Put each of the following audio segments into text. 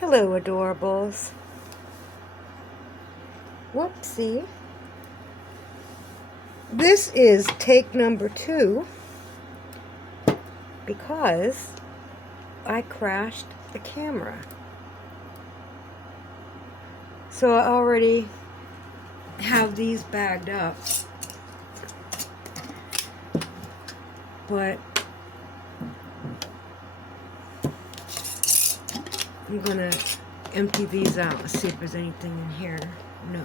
Hello, adorables. Whoopsie. This is take number 2 because I crashed the camera. So I already have these bagged up, but I'm gonna empty these out and see if there's anything in here. No.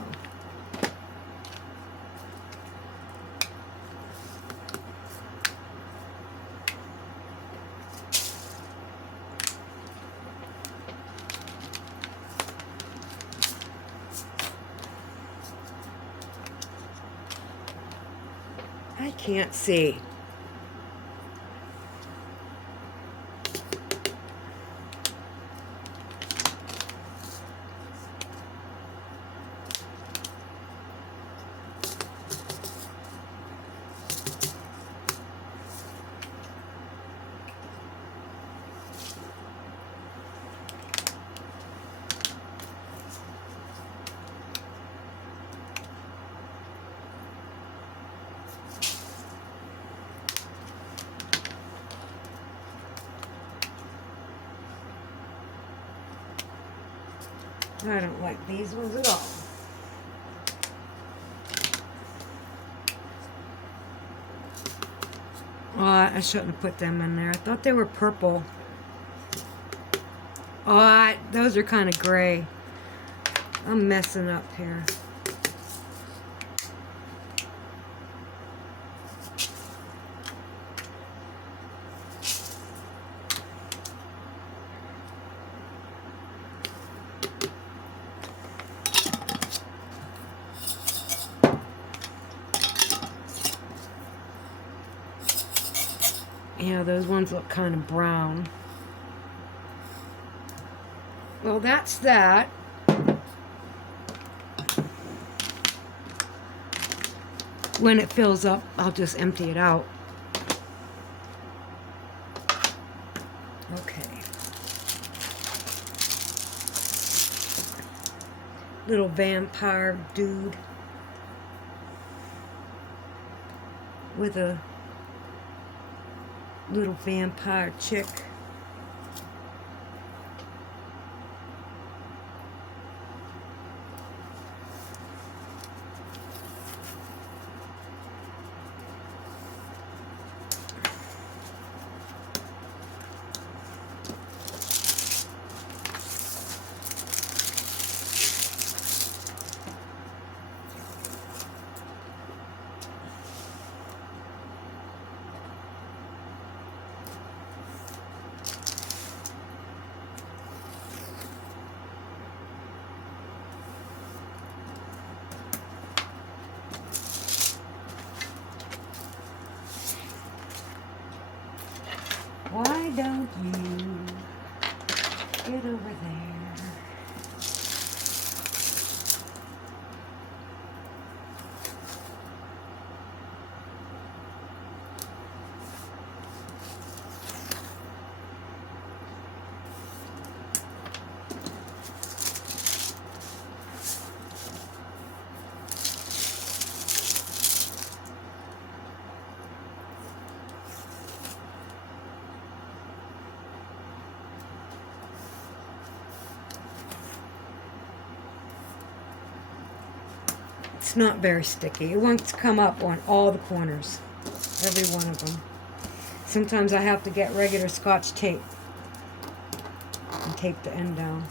I can't see. I don't like these ones at all. Oh, I shouldn't have put them in there. I thought they were purple. Oh, those are kind of gray. I'm messing up here. Yeah, those ones look kind of brown. Well, that's that. When it fills up, I'll just empty it out. Okay. Little vampire dude with a little vampire chick. Why don't you get over there? It's not very sticky. It wants to come up on all the corners. Every one of them. Sometimes I have to get regular Scotch tape and tape the end down.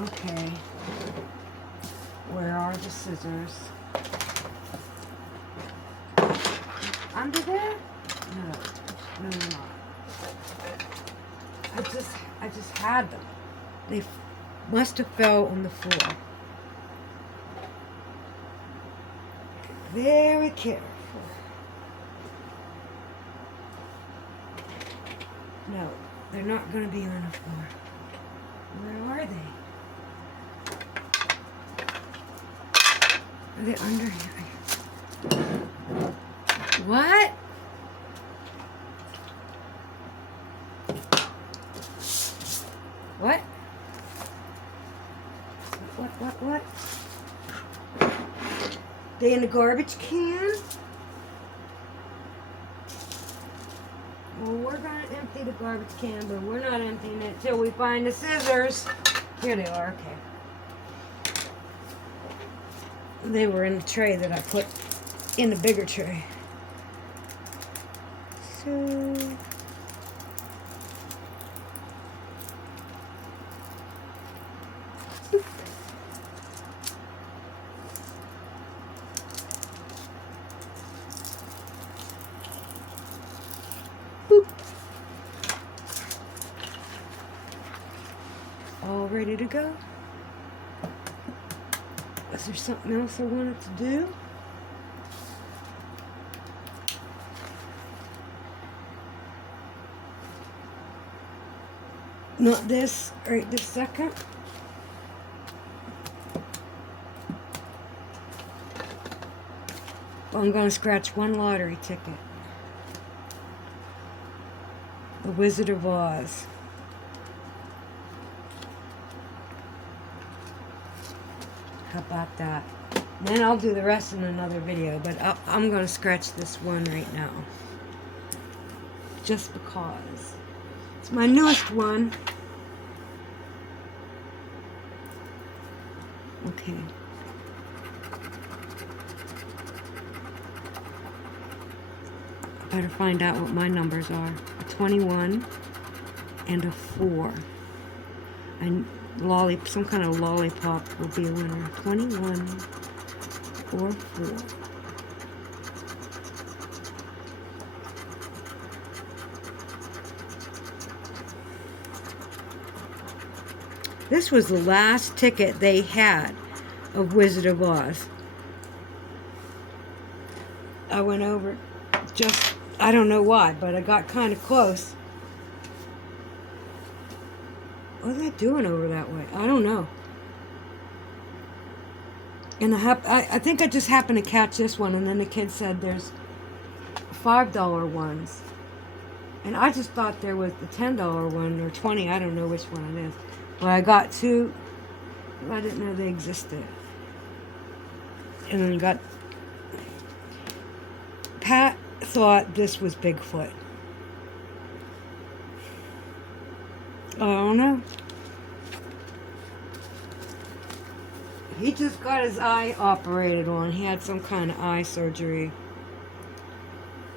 Okay. Where are the scissors? Under there? No, no, no. I just had them. They must have fell on the floor. Very careful. No, they're not going to be on the floor. Where are they? Are they under here? What? What? What? They in the garbage can? Well, we're going to empty the garbage can, but we're not emptying it till we find the scissors. Here they are, okay. They were in the tray that I put in the bigger tray. So... boop. All ready to go. Is there something else I wanted to do? Not this right this second. Well, I'm going to scratch one lottery ticket. The Wizard of Oz. How about that? Then I'll do the rest in another video, but I'm going to scratch this one right now. Just because. It's my newest one. Okay. Better find out what my numbers are. A 21 and a 4. And some kind of lollipop will be a winner. 21 or 4. This was the last ticket they had of Wizard of Oz. I went over just, I don't know why, but I got kind of close. What was I doing over that way? I don't know. And I think I just happened to catch this one, and then the kid said there's $5 ones. And I just thought there was the $10 one or 20, I don't know which one it is. But I got two, I didn't know they existed. And then got, Pat thought this was Bigfoot. I don't know. He just got his eye operated on. He had some kind of eye surgery.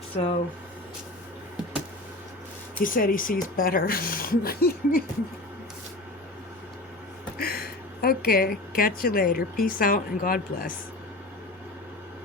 So, he said he sees better. Okay, catch you later. Peace out and God bless.